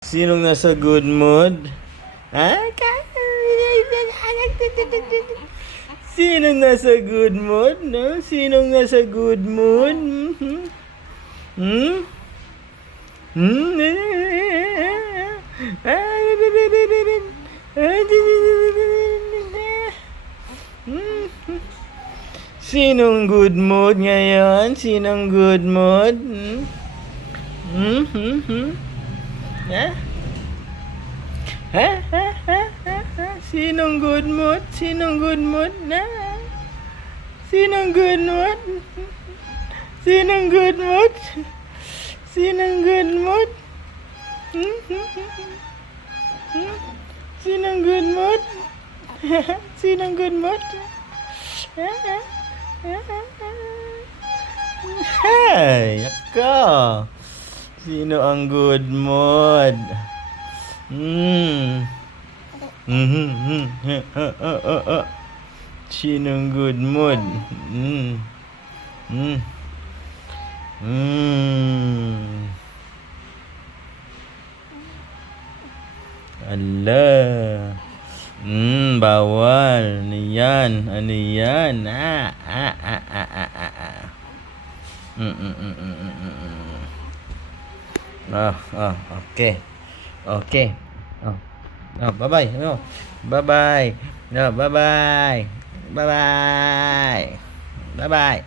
Sinong nasa good mood? Ha? Sinong nasa good mood? No? Sinong nasa good mood? Hmm? Hmm? Sinong good mood ngayon? Sinong good mood? Ha? Ha? Ha? Ha? Ha? Ha? Sinong good mood? Sinong good mood? Na? Sinong good mood? Sinong good mood? Sinong good mood? Sinong good mood? Sinong good mood? Hay, ako. Sino ang good mood? Sinong good mood? Ala. Bawal. Ano yan? Ano yan? Okay. Okay. Bye-bye. Bye-bye. Bye-bye. Bye-bye. Bye-bye.